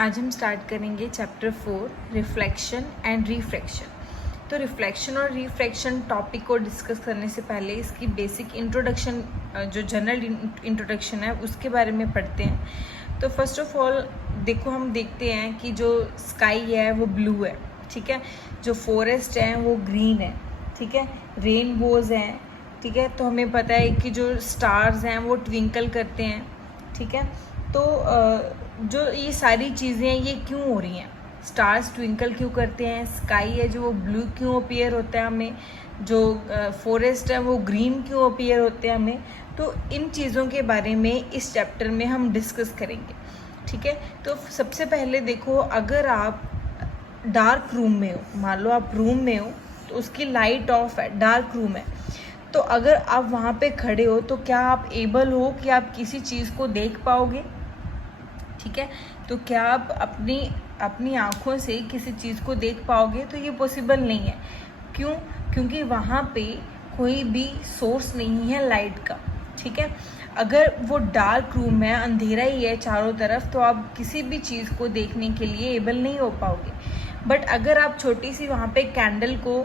आज हम स्टार्ट करेंगे चैप्टर 4 रिफ्लेक्शन एंड रिफ्रैक्शन। तो रिफ्लेक्शन और रिफ्रैक्शन टॉपिक को डिस्कस करने से पहले इसकी बेसिक इंट्रोडक्शन, जो जनरल इंट्रोडक्शन है उसके बारे में पढ़ते हैं। तो फर्स्ट ऑफ ऑल हम देखते हैं कि जो स्काई है वो ब्लू है, ठीक है। जो फॉरेस्ट है वो ग्रीन है, ठीक है। रेनबोज हैं, ठीक है। तो हमें पता है कि जो स्टार्स हैं वो ट्विंकल करते हैं, ठीक है। तो जो ये सारी चीज़ें ये क्यों हो रही हैं, स्टार्स ट्विंकल क्यों करते हैं, स्काई है जो वो ब्लू क्यों अपीयर होता है हमें, जो फॉरेस्ट है वो ग्रीन क्यों अपीयर होते हैं हमें, तो इन चीज़ों के बारे में इस चैप्टर में हम डिस्कस करेंगे, ठीक है। तो सबसे पहले देखो, अगर आप डार्क रूम में हो, मान लो आप रूम में हो तो उसकी लाइट ऑफ है, डार्क रूम है, तो अगर आप वहाँ पे खड़े हो तो क्या आप एबल हो कि आप किसी चीज़ को देख पाओगे, ठीक है। तो क्या आप अपनी आँखों से किसी चीज़ को देख पाओगे, तो ये पॉसिबल नहीं है। क्यों? क्योंकि वहाँ पे कोई भी सोर्स नहीं है लाइट का, ठीक है। अगर वो डार्क रूम है, अंधेरा ही है चारों तरफ, तो आप किसी भी चीज़ को देखने के लिए एबल नहीं हो पाओगे। बट अगर आप छोटी सी वहाँ पे कैंडल को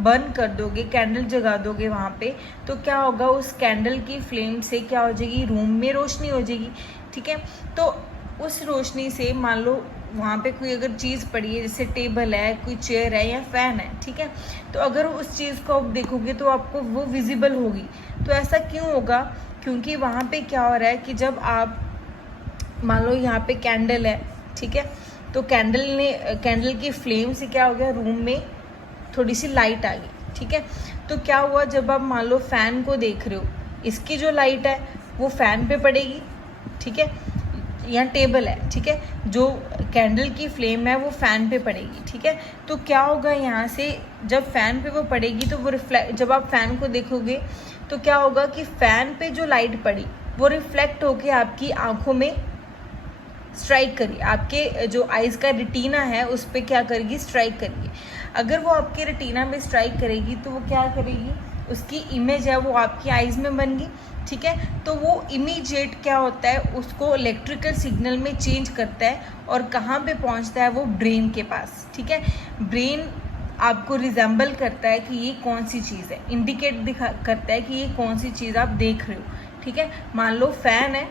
बंद कर दोगे, कैंडल जगा दोगे वहाँ पे, तो क्या होगा, उस कैंडल की फ्लेम से क्या हो जाएगी, रूम में रोशनी हो जाएगी, ठीक है। तो उस रोशनी से मान लो वहाँ पे कोई अगर चीज़ पड़ी है, जैसे टेबल है, कोई चेयर है या फ़ैन है, ठीक है, तो अगर उस चीज़ को आप देखोगे तो आपको वो विजिबल होगी। तो ऐसा क्यों होगा? क्योंकि वहाँ पे क्या हो रहा है कि जब आप मान लो यहाँ पे कैंडल है, ठीक है, तो कैंडल की फ्लेम से क्या हो गया, रूम में थोड़ी सी लाइट आ गई, ठीक है। तो क्या हुआ, जब आप मान लो फ़ैन को देख रहे हो, इसकी जो लाइट है वो फ़ैन पे पड़ेगी, ठीक है। यहाँ टेबल है, ठीक है, जो कैंडल की फ्लेम है वो फ़ैन पे पड़ेगी, ठीक है। तो क्या होगा, यहाँ से जब फ़ैन पे वो पड़ेगी तो वो जब आप फ़ैन को देखोगे तो क्या होगा कि फ़ैन पे जो लाइट पड़ी वो रिफ्लेक्ट होके आपकी आँखों में स्ट्राइक करी, आपके जो आइज़ का रेटिना है उस पर क्या करेगी, स्ट्राइक करेगी। अगर वो आपके रेटिना में स्ट्राइक करेगी तो वो क्या करेगी, उसकी इमेज है वो आपकी आइज़ में बन गई, ठीक है। तो वो इमीडिएट क्या होता है, उसको इलेक्ट्रिकल सिग्नल में चेंज करता है और कहाँ पे पहुँचता है, वो ब्रेन के पास, ठीक है। ब्रेन आपको रिजेंबल करता है कि ये कौन सी चीज़ है, इंडिकेट करता है कि ये कौन सी चीज़ आप देख रहे हो, ठीक है। मान लो फ़ैन है,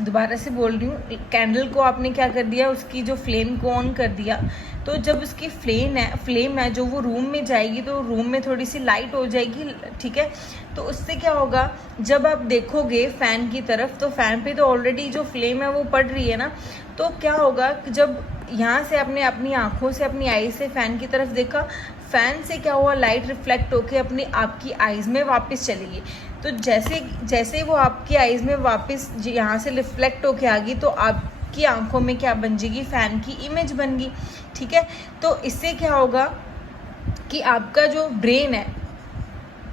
दोबारा से बोल रही हूँ, कैंडल को आपने क्या कर दिया, उसकी जो फ्लेम को ऑन कर दिया, तो जब उसकी फ्लेम है जो वो रूम में जाएगी तो रूम में थोड़ी सी लाइट हो जाएगी, ठीक है। तो उससे क्या होगा, जब आप देखोगे फ़ैन की तरफ तो फ़ैन पे तो ऑलरेडी जो फ्लेम है वो पड़ रही है ना, तो क्या होगा कि जब यहाँ से आपने अपनी आँखों से, अपनी आई से फ़ैन की तरफ देखा, फ़ैन से क्या हुआ, लाइट रिफ्लेक्ट होके आपकी आइज़ में वापस चली गई। तो जैसे वो आपकी आइज़ में वापस यहाँ से रिफ्लेक्ट होके आ गई तो आपकी आंखों में क्या बन जाएगी, फ़ैन की इमेज बन गई, ठीक है। तो इससे क्या होगा कि आपका जो ब्रेन है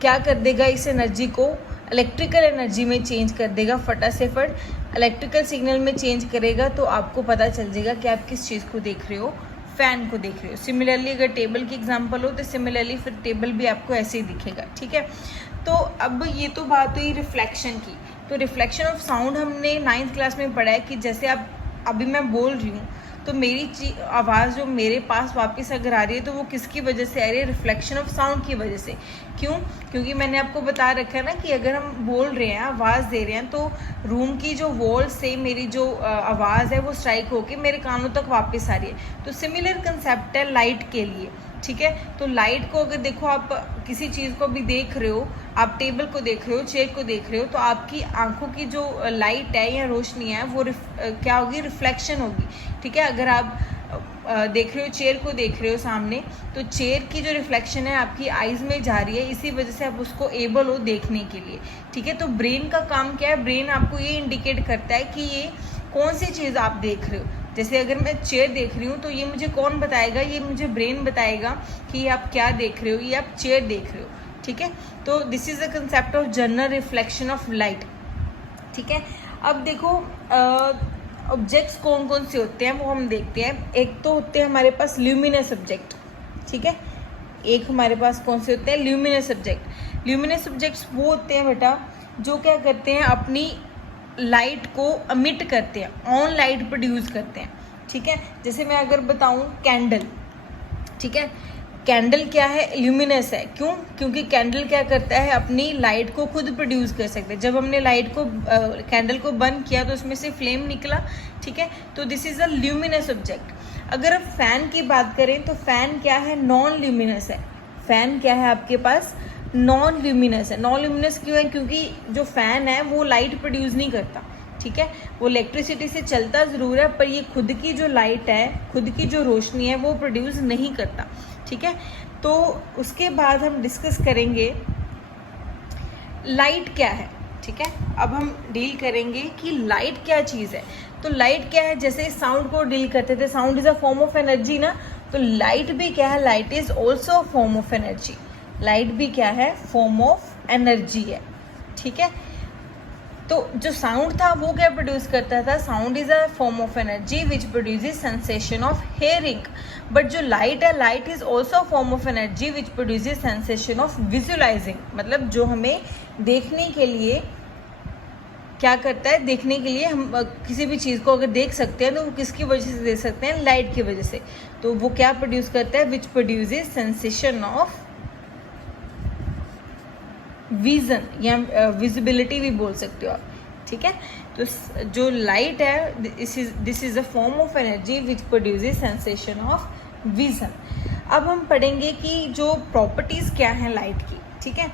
क्या कर देगा, इस एनर्जी को इलेक्ट्रिकल एनर्जी में चेंज कर देगा, फटाफट इलेक्ट्रिकल सिग्नल में चेंज करेगा, तो आपको पता चल जाएगा कि आप किस चीज़ को देख रहे हो, फ़ैन को देख रहे हो। सिमिलरली अगर टेबल की एग्जांपल हो तो सिमिलरली फिर टेबल भी आपको ऐसे ही दिखेगा, ठीक है। तो अब ये तो बात हुई रिफ्लेक्शन की। तो रिफ्लेक्शन ऑफ साउंड हमने 9th क्लास में पढ़ा है कि जैसे अब अभी मैं बोल रही हूँ तो मेरी आवाज़ जो मेरे पास वापस अगर आ रही है तो वो किसकी वजह से आ रही है, रिफ्लेक्शन ऑफ साउंड की वजह से। क्यों? क्योंकि मैंने आपको बता रखा है ना कि अगर हम बोल रहे हैं, आवाज़ दे रहे हैं, तो रूम की जो वॉल से मेरी जो आवाज़ है वो स्ट्राइक होके मेरे कानों तक वापस आ रही है। तो सिमिलर कंसेप्ट है लाइट के लिए, ठीक है। तो लाइट को अगर देखो, आप किसी चीज़ को भी देख रहे हो, आप टेबल को देख रहे हो, चेयर को देख रहे हो, तो आपकी आंखों की जो लाइट है या रोशनी है वो क्या होगी, रिफ्लेक्शन होगी, ठीक है। अगर आप देख रहे हो, चेयर को देख रहे हो सामने, तो चेयर की जो रिफ्लेक्शन है आपकी आइज़ में जा रही है, इसी वजह से आप उसको एबल हो देखने के लिए, ठीक है। तो ब्रेन का काम क्या है, ब्रेन आपको ये इंडिकेट करता है कि ये कौन सी चीज़ आप देख रहे हो। जैसे अगर मैं चेयर देख रही हूँ तो ये मुझे कौन बताएगा, ये मुझे ब्रेन बताएगा कि आप क्या देख रहे हो, ये आप चेयर देख रहे हो, ठीक है। तो this is the concept of general reflection of light, ठीक है। अब देखो ऑब्जेक्ट्स कौन कौन से होते हैं वो हम देखते हैं। एक तो होते हैं हमारे पास ल्यूमिनस ऑब्जेक्ट, ठीक है। एक हमारे पास कौन से होते हैं, ल्यूमिनस ऑब्जेक्ट। ल्यूमिनस ऑब्जेक्ट्स वो होते हैं बेटा जो क्या करते हैं, अपनी लाइट को अमिट करते हैं, ऑन लाइट प्रोड्यूस करते हैं, ठीक है। जैसे मैं अगर बताऊं कैंडल, ठीक है, कैंडल क्या है, ल्यूमिनस है। क्यों? क्योंकि कैंडल क्या करता है, अपनी लाइट को खुद प्रोड्यूस कर सकते हैं। जब हमने लाइट को कैंडल को बंद किया तो उसमें से फ्लेम निकला, ठीक है, तो this is a luminous object. अगर अब फैन की बात करें तो फैन क्या है, नॉन ल्यूमिनस है। फैन क्या है आपके पास, नॉन ल्यूमिनस है। नॉन ल्यूमिनस क्यों है, क्योंकि जो फैन है वो लाइट प्रोड्यूस नहीं करता, ठीक है, वो इलेक्ट्रिसिटी से चलता ज़रूर है पर ये खुद की जो लाइट है, खुद की जो रोशनी है वो प्रोड्यूस नहीं करता, ठीक है। तो उसके बाद हम डिस्कस करेंगे लाइट क्या है, ठीक है। अब हम डील करेंगे कि लाइट क्या चीज़ है। तो लाइट क्या है, जैसे साउंड को डील करते थे, sound is a form of energy ना, तो लाइट भी क्या है, light is also a form of energy. Light भी क्या है, फॉर्म ऑफ एनर्जी है, ठीक है। तो जो साउंड था वो क्या प्रोड्यूस करता था, sound is a form of energy which produces sensation of hearing. But जो लाइट है, light is also form of energy which produces sensation of visualising. मतलब जो हमें देखने के लिए क्या करता है, देखने के लिए हम किसी भी चीज़ को अगर देख सकते हैं तो वो किसकी वजह से देख सकते हैं, लाइट की वजह से। तो वो क्या प्रोड्यूस करता है, which produces sensation of vision या विजिबिलिटी भी बोल सकते हो आप, ठीक है। तो जो लाइट है, this is a form of energy which produces sensation of vision. अब हम पढ़ेंगे कि जो प्रॉपर्टीज़ क्या हैं लाइट की, ठीक है।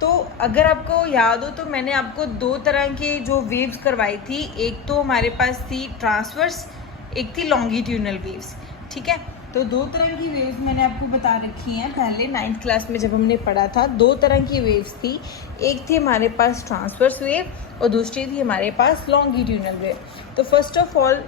तो अगर आपको याद हो तो मैंने आपको दो तरह के जो वेव्स करवाई थी, एक तो हमारे पास थी ट्रांसवर्स, एक थी लॉन्गिट्यूडनल वेव्स, ठीक है। तो दो तरह की वेव्स मैंने आपको बता रखी हैं पहले 9th क्लास में जब हमने पढ़ा था। दो तरह की वेव्स थी, एक थी हमारे पास ट्रांसवर्स वेव और दूसरी थी हमारे पास लॉन्गिट्यूडनल वेव। तो फर्स्ट ऑफ ऑल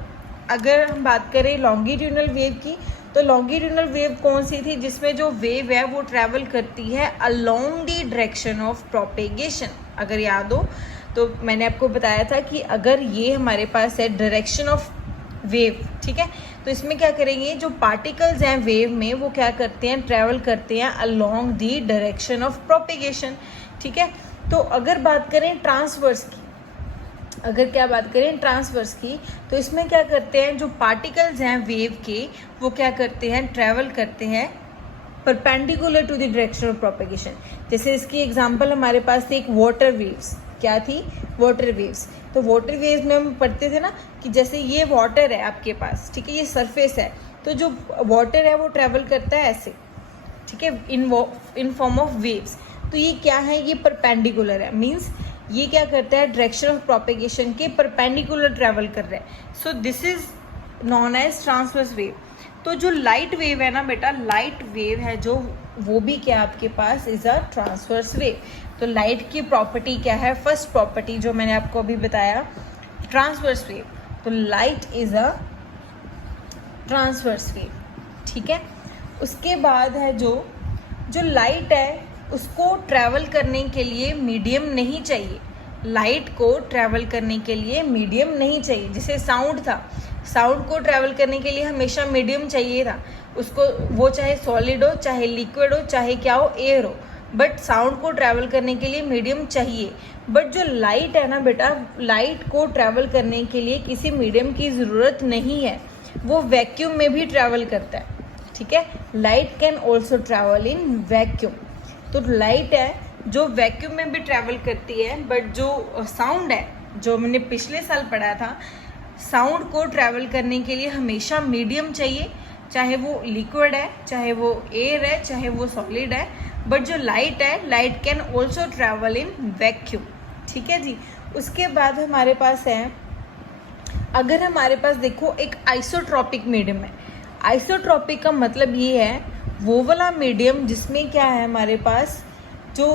अगर हम बात करें लॉन्गिट्यूडनल वेव की, तो लॉन्गिट्यूडनल वेव कौन सी थी, जिसमें जो वेव है वो ट्रैवल करती है along the direction of propagation. अगर याद हो तो मैंने आपको बताया था कि अगर ये हमारे पास है डायरेक्शन ऑफ वेव, ठीक है, तो इसमें क्या करेंगे, जो पार्टिकल्स हैं वेव में वो क्या करते हैं, ट्रैवल करते हैं along the direction of propagation, ठीक है। तो अगर बात करें ट्रांसवर्स की, अगर क्या बात करें ट्रांसवर्स की, तो इसमें क्या करते हैं, जो पार्टिकल्स हैं वेव के वो क्या करते हैं, ट्रैवल करते हैं perpendicular to the direction of propagation. जैसे इसकी एग्जांपल हमारे पास थी एक वाटर वेव्स, क्या थी, वाटर वेव्स। तो वाटर वेव्स में हम पढ़ते थे ना कि जैसे ये वाटर है आपके पास, ठीक है, ये सरफेस है, तो जो वाटर है वो ट्रैवल करता है ऐसे, ठीक है, इन फॉर्म ऑफ वेव्स। तो ये क्या है, ये परपेंडिकुलर है, मीन्स ये क्या करता है, डायरेक्शन ऑफ प्रोपेगेशन के परपेंडिकुलर ट्रैवल कर रहा है। So this is known as transverse wave. तो जो लाइट वेव है ना बेटा, लाइट वेव है जो, वो भी क्या आपके पास इज अ ट्रांसवर्स वेव। तो लाइट की प्रॉपर्टी क्या है, फर्स्ट प्रॉपर्टी जो मैंने आपको अभी बताया, ट्रांसवर्स वेव। तो light is a transverse wave, ठीक है। उसके बाद है जो लाइट है उसको ट्रैवल करने के लिए मीडियम नहीं चाहिए, लाइट को ट्रैवल करने के लिए मीडियम नहीं चाहिए। जैसे साउंड था, साउंड को ट्रैवल करने के लिए हमेशा मीडियम चाहिए था उसको, वो चाहे सॉलिड हो, चाहे लिक्विड हो, चाहे क्या हो, एयर हो, बट साउंड को ट्रैवल करने के लिए मीडियम चाहिए। बट जो लाइट है ना बेटा, लाइट को ट्रैवल करने के लिए किसी मीडियम की ज़रूरत नहीं है, वो वैक्यूम में भी ट्रैवल करता है, ठीक है। Light can also travel in vacuum. तो लाइट है जो वैक्यूम में भी ट्रैवल करती है, बट जो साउंड है, जो हमने पिछले साल पढ़ा था, साउंड को ट्रैवल करने के लिए हमेशा मीडियम चाहिए, चाहे वो लिक्विड है, चाहे वो एयर है, चाहे वो सॉलिड है। बट जो लाइट है, light can also travel in vacuum, ठीक है जी। उसके बाद हमारे पास है, अगर हमारे पास देखो एक आइसोट्रॉपिक मीडियम है। आइसोट्रॉपिक का मतलब ये है वो वाला मीडियम जिसमें क्या है हमारे पास, जो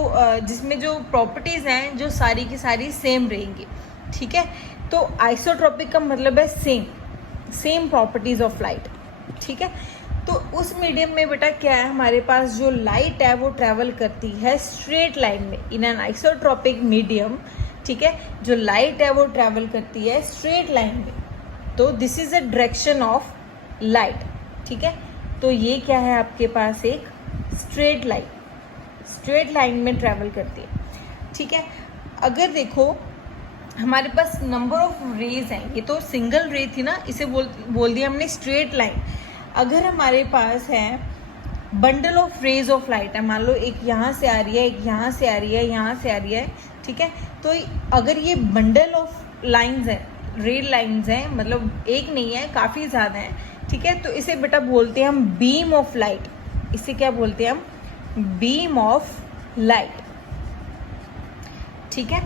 जिसमें जो प्रॉपर्टीज़ हैं जो सारी की सारी सेम रहेंगी, ठीक है। तो आइसोट्रॉपिक का मतलब है सेम प्रॉपर्टीज ऑफ लाइट, ठीक है। तो उस मीडियम में बेटा क्या है, हमारे पास जो लाइट है वो ट्रैवल करती है स्ट्रेट लाइन में, इन एन आइसोट्रॉपिक मीडियम, ठीक है। जो लाइट है वो ट्रैवल करती है स्ट्रेट लाइन में। तो this is a direction of light, ठीक है। तो ये क्या है आपके पास, एक स्ट्रेट लाइन में ट्रैवल करती है, ठीक है। अगर देखो हमारे पास नंबर ऑफ रेज हैं, ये तो सिंगल रे थी ना, इसे बोल दिया हमने स्ट्रेट लाइन। अगर हमारे पास है bundle of rays of light है, मान लो एक यहाँ से आ रही है, एक यहाँ से आ रही है, यहाँ से आ रही है, ठीक है, तो अगर ये बंडल ऑफ लाइंस है, रेड लाइंस हैं, मतलब एक नहीं है, काफ़ी ज़्यादा है, ठीक है, तो इसे बेटा बोलते हैं हम बीम ऑफ लाइट। इसे क्या बोलते हैं हम? बीम ऑफ लाइट, ठीक है।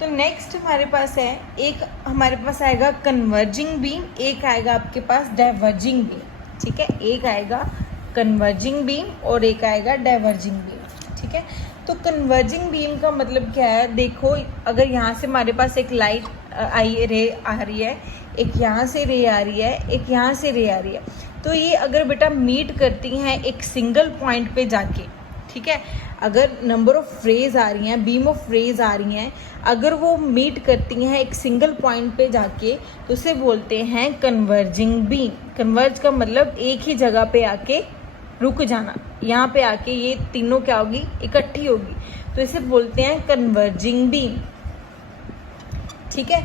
तो नेक्स्ट हमारे पास है, एक हमारे पास आएगा कन्वर्जिंग बीम, एक आएगा आपके पास डाइवर्जिंग बीम, ठीक है, एक आएगा कन्वर्जिंग बीम और एक आएगा डाइवर्जिंग बीम, ठीक है। तो कन्वर्जिंग बीम का मतलब क्या है? देखो, अगर यहाँ से हमारे पास एक लाइट रे आ रही है, एक यहाँ से रे आ रही है, एक यहाँ से रे आ रही है, तो ये अगर बेटा मीट करती हैं एक सिंगल पॉइंट पे जाके, ठीक है, अगर नंबर ऑफ रेज आ रही हैं, बीम ऑफ रेज आ रही हैं, अगर वो मीट करती हैं एक सिंगल पॉइंट पे जाके, तो उसे बोलते हैं कन्वर्जिंग बीम। कन्वर्ज का मतलब एक ही जगह पे आके रुक जाना, यहाँ पे आके ये तीनों क्या होगी? इकट्ठी होगी, तो इसे बोलते हैं कन्वर्जिंग बीम, ठीक है।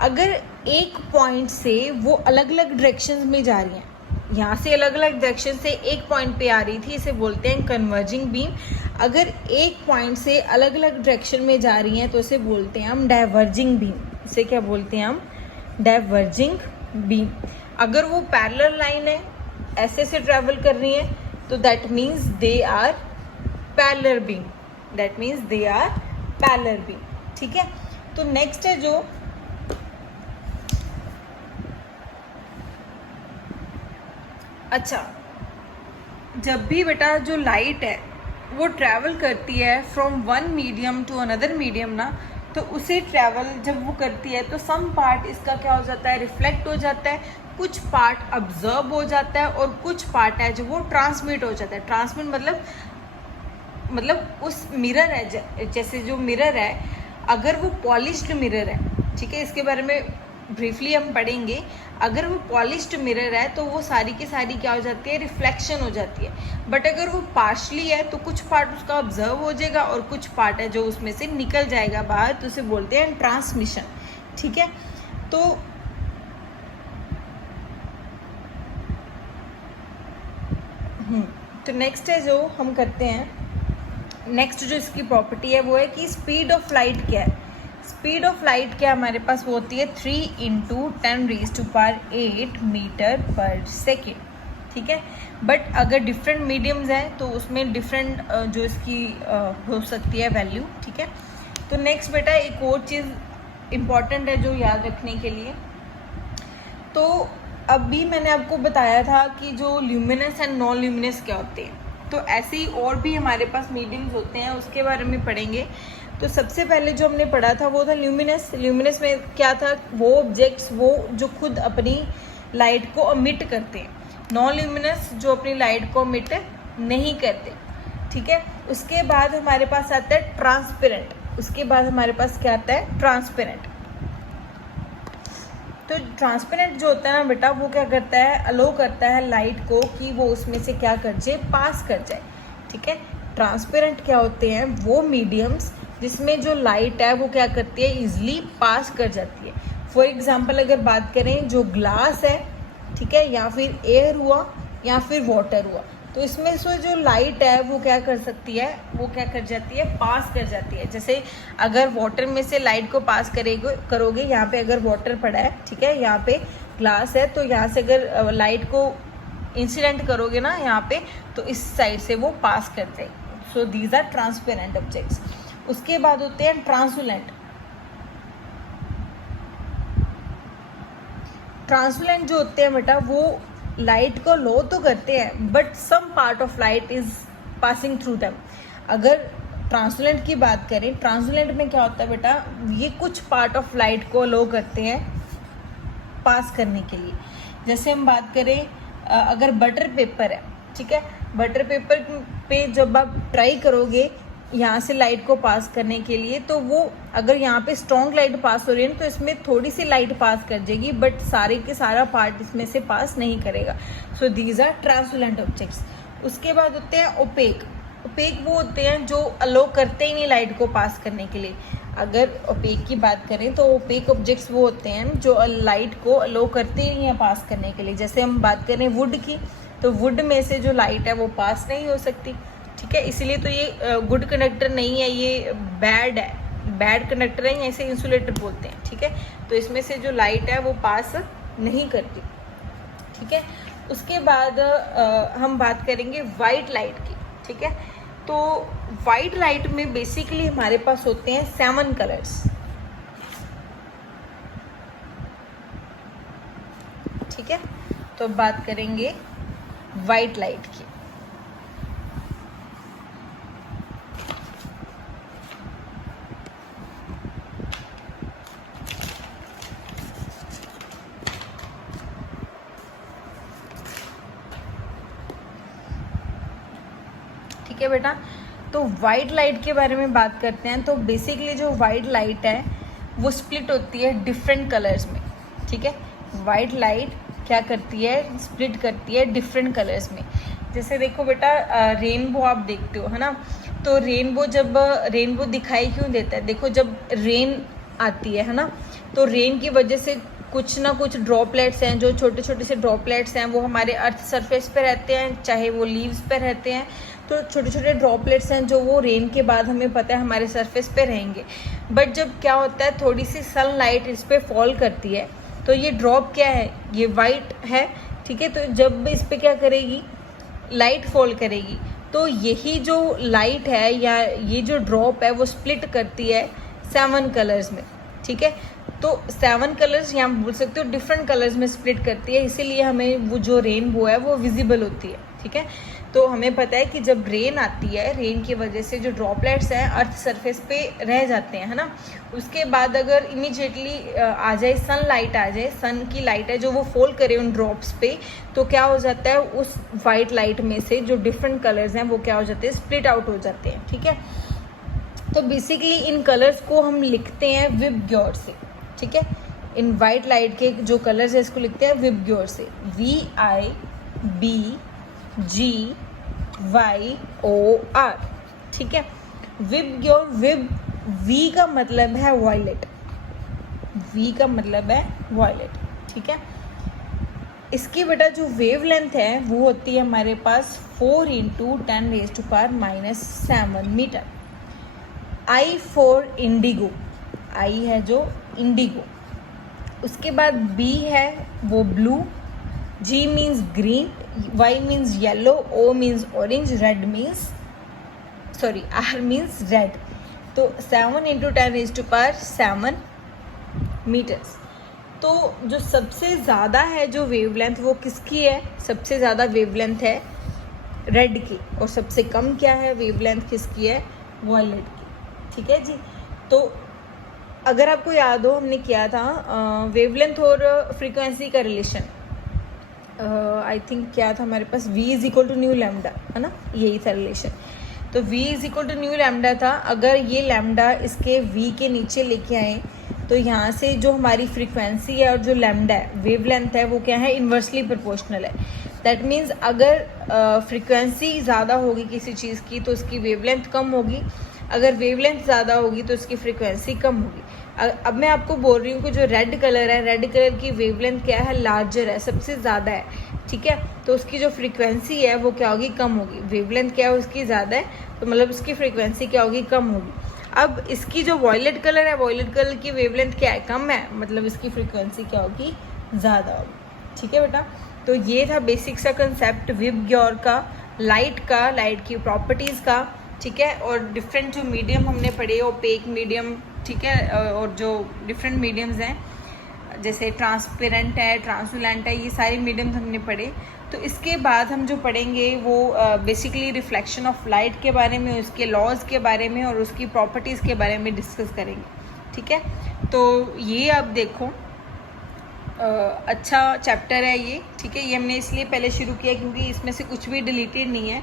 अगर एक पॉइंट से वो अलग अलग डायरेक्शंस में जा रही हैं, यहाँ से अलग अलग डायरेक्शन से एक पॉइंट पे आ रही थी, इसे बोलते हैं कन्वर्जिंग बीम। अगर एक पॉइंट से अलग अलग डायरेक्शन में जा रही हैं, तो इसे बोलते हैं हम डाइवर्जिंग बीम। इसे क्या बोलते हैं हम? Diverging beam. अगर वो पैरेलल लाइन है, ऐसे से ट्रैवल कर रही है, तो that means they are parallel beam, that means they are parallel beam, ठीक है। तो नेक्स्ट है जो अच्छा, जब भी बेटा जो लाइट है वो ट्रैवल करती है from one medium to another medium ना, तो उसे ट्रैवल जब वो करती है तो सम पार्ट इसका क्या हो जाता है? रिफ्लेक्ट हो जाता है, कुछ पार्ट ऑब्जर्व हो जाता है और कुछ पार्ट है जो वो ट्रांसमिट हो जाता है। ट्रांसमिट मतलब उस मिरर है, जैसे जो मिरर है, अगर वो पॉलिश्ड मिरर है, ठीक है, इसके बारे में ब्रीफली हम पढ़ेंगे। अगर वो पॉलिश्ड मिरर है तो वो सारी की सारी क्या हो जाती है? रिफ्लेक्शन हो जाती है। बट अगर वो पार्शली है तो कुछ पार्ट उसका ऑब्जर्व हो जाएगा और कुछ पार्ट है जो उसमें से निकल जाएगा बाहर, तो उसे बोलते हैं ट्रांसमिशन, ठीक है। तो नेक्स्ट है जो हम करते हैं, नेक्स्ट जो इसकी प्रॉपर्टी है वो है कि स्पीड ऑफ लाइट क्या है। स्पीड ऑफ लाइट क्या हमारे पास वो होती है? 3 × 10⁸ मीटर पर सेकेंड, ठीक है। बट अगर डिफरेंट मीडियम्स हैं तो उसमें डिफरेंट जो इसकी हो सकती है वैल्यू, ठीक है। तो नेक्स्ट बेटा एक और चीज़ इम्पॉर्टेंट है जो याद रखने के लिए, तो अभी मैंने आपको बताया था कि जो ल्यूमिनस एंड नॉन ल्यूमिनस क्या होते हैं, तो ऐसे ही और भी हमारे पास मीडियम्स होते हैं, उसके बारे में पढ़ेंगे। तो सबसे पहले जो हमने पढ़ा था वो था ल्यूमिनस। ल्यूमिनस में क्या था? वो ऑब्जेक्ट्स वो जो खुद अपनी लाइट को अमिट करते हैं। नॉन ल्यूमिनस जो अपनी लाइट को अमिट नहीं करते, ठीक है। उसके बाद हमारे पास आता है ट्रांसपेरेंट। उसके बाद हमारे पास क्या आता है? ट्रांसपेरेंट। तो ट्रांसपेरेंट जो होता है ना बेटा, वो क्या करता है? अलो करता है लाइट को कि वो उसमें से क्या कर जाए? पास कर जाए, ठीक है। ट्रांसपेरेंट क्या होते हैं? वो मीडियम्स जिसमें जो लाइट है वो क्या करती है? इजिली पास कर जाती है। फॉर एग्जाम्पल अगर बात करें, जो ग्लास है, ठीक है, या फिर एयर हुआ या फिर वाटर हुआ, तो इसमें से जो लाइट है वो क्या कर सकती है? वो क्या कर जाती है? पास कर जाती है। जैसे अगर वाटर में से लाइट को पास करोगे, यहाँ पे अगर वाटर पड़ा है, ठीक है, यहाँ पे ग्लास है, तो यहाँ से अगर लाइट को इंसिडेंट करोगे ना यहाँ पे, तो इस साइड से वो पास करते हैं। So these are transparent objects. उसके बाद होते हैं ट्रांसलुसेंट। ट्रांसलुसेंट जो होते हैं बेटा, वो लाइट को लो तो करते हैं, but some part of light is passing through them. अगर ट्रांसलुसेंट की बात करें, ट्रांसलुसेंट में क्या होता है बेटा? ये कुछ पार्ट ऑफ लाइट को लो करते हैं पास करने के लिए। जैसे हम बात करें, अगर बटर पेपर है, ठीक है, बटर पेपर पे जब आप ट्राई करोगे यहाँ से लाइट को पास करने के लिए, तो वो अगर यहाँ पे स्ट्रॉन्ग लाइट पास हो रही है तो इसमें थोड़ी सी लाइट पास कर जाएगी, बट सारे के सारा पार्ट इसमें से पास नहीं करेगा। So these are translucent objects. उसके बाद होते हैं ओपेक। ओपेक वो होते हैं जो अलो करते ही नहीं लाइट को पास करने के लिए। अगर ओपेक की बात करें तो ओपेक ऑब्जेक्ट्स वो होते हैं जो लाइट को अलो करते हैं या पास करने के लिए। जैसे हम बात करें वुड की, तो वुड में से जो लाइट है वो पास नहीं हो सकती, ठीक है। इसीलिए तो ये गुड कंडक्टर नहीं है, ये बैड कंडक्टर है, या इसे इंसुलेटर बोलते हैं, ठीक है। तो इसमें से जो लाइट है वो पास नहीं करती, ठीक है। उसके बाद हम बात करेंगे वाइट लाइट की, ठीक है। तो वाइट लाइट में बेसिकली हमारे पास होते हैं 7 कलर्स, ठीक है। तो अब बात करेंगे वाइट लाइट की। ठीक है बेटा, तो वाइट लाइट के बारे में बात करते हैं। तो बेसिकली जो वाइट लाइट है वो स्प्लिट होती है डिफरेंट कलर्स में, ठीक है। वाइट लाइट क्या करती है, स्प्लिट करती है डिफरेंट कलर्स में। जैसे देखो बेटा, रेनबो आप देखते हो, है ना। तो रेनबो दिखाई क्यों देता है, देखो जब रेन आती है ना, तो रेन की वजह से कुछ ना कुछ ड्रॉपलेट्स हैं, जो छोटे छोटे से ड्रॉपलेट्स हैं वो हमारे अर्थ सरफेस पे रहते हैं, चाहे वो लीव्स पे रहते हैं। तो छोटे छोटे ड्रॉपलेट्स हैं जो वो रेन के बाद हमें पता है हमारे सरफेस पे रहेंगे। बट जब क्या होता है, थोड़ी सी सनलाइट इस पर फॉल करती है, तो ये ड्रॉप क्या है, ये वाइट है, ठीक है। तो जब इस पर क्या करेगी, लाइट फॉल करेगी, तो यही जो लाइट है या ये जो ड्रॉप है वो स्प्लिट करती है 7 कलर्स में, ठीक है। तो 7 कलर्स या बोल सकते हो डिफरेंट कलर्स में स्प्लिट करती है, इसीलिए हमें वो जो रेनबो है वो विजिबल होती है, ठीक है। तो हमें पता है कि जब रेन आती है, रेन की वजह से जो ड्रॉपलेट्स हैं अर्थ सरफेस पे रह जाते हैं, है ना। उसके बाद अगर इमीडिएटली आ जाए सनलाइट, आ जाए सन की लाइट है जो वो फॉल करे उन ड्रॉप्स पे, तो क्या हो जाता है, उस वाइट लाइट में से जो डिफरेंट कलर्स हैं वो क्या हो जाते हैं, स्प्लिट आउट हो जाते हैं, ठीक है। तो बेसिकली इन कलर्स को हम लिखते हैं विबग्योर से, ठीक है। इन वाइट लाइट के जो कलर्स है इसको लिखते हैं विबग्योर से, VIBGYOR, ठीक है। विबग्योर, वी का मतलब है वॉयलेट, वी का मतलब है वॉयलेट, ठीक है। इसकी बेटा जो वेवलेंथ है वो होती है हमारे पास 4 × 10⁻⁻7 मीटर। I फॉर इंडिगो, आई है जो इंडिगो। उसके बाद B है वो blue, G means green, Y means yellow, O means orange, R means red. तो 7 × 10⁻7 मीटर्स। तो जो सबसे ज़्यादा है जो वेवलेंथ वो किसकी है, सबसे ज़्यादा वेवलेंथ है रेड की, और सबसे कम क्या है वेवलेंथ किसकी है, वॉयलेट की, ठीक है जी। तो अगर आपको याद हो हमने किया था वेवलेंथ और फ्रीक्वेंसी का रिलेशन, आई थिंक क्या था हमारे पास, V = न्यू लैम्डा, है ना, यही था रिलेशन। तो V = न्यू लैम्डा था। अगर ये लैम्डा इसके V के नीचे लेके आए तो यहाँ से जो हमारी फ्रीक्वेंसी है और जो लैम्डा है, वेवलेंथ है, वो क्या है, इन्वर्सली प्रोपोर्शनल है। दैट मीन्स अगर फ्रीक्वेंसी ज़्यादा होगी किसी चीज़ की तो उसकी वेवलेंथ कम होगी, अगर वेवलेंथ ज़्यादा होगी तो उसकी फ्रीक्वेंसी कम होगी। अब मैं आपको बोल रही हूँ कि जो रेड कलर है, रेड कलर की वेवलेंथ क्या है, लार्जर है, सबसे ज़्यादा है, ठीक है। तो उसकी जो फ्रीक्वेंसी है वो क्या होगी, कम होगी। वेवलेंथ क्या है उसकी ज़्यादा है, तो मतलब उसकी फ्रीक्वेंसी क्या होगी, कम होगी। अब इसकी जो वॉयलेट कलर है, वॉयलेट कलर की वेवलेंथ क्या है, कम है, मतलब इसकी फ्रीक्वेंसी क्या होगी, ज़्यादा होगी, ठीक है बेटा। तो ये था बेसिक सा कंसेप्ट विबग्योर का, लाइट की प्रॉपर्टीज़ का, ठीक है। और डिफरेंट जो मीडियम हमने पढ़े, ओपेक मीडियम, ठीक है, और जो डिफरेंट मीडियम्स हैं जैसे ट्रांसपेरेंट है, ट्रांसलुसेंट है, ये सारे मीडियम्स हमने पढ़े। तो इसके बाद हम जो पढ़ेंगे वो बेसिकली रिफ्लेक्शन ऑफ लाइट के बारे में, उसके लॉज के बारे में और उसकी प्रॉपर्टीज़ के बारे में डिस्कस करेंगे, ठीक है। तो ये आप देखो अच्छा चैप्टर है ये, ठीक है। ये हमने इसलिए पहले शुरू किया क्योंकि इसमें से कुछ भी डिलीटेड नहीं है,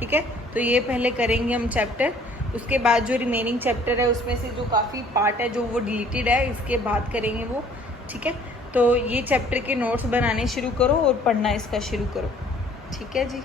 ठीक है। तो ये पहले करेंगे हम चैप्टर, उसके बाद जो रिमेनिंग चैप्टर है उसमें से जो काफ़ी पार्ट है जो वो डिलीटेड है, इसके बाद करेंगे वो, ठीक है। तो ये चैप्टर के नोट्स बनाने शुरू करो और पढ़ना इसका शुरू करो, ठीक है जी।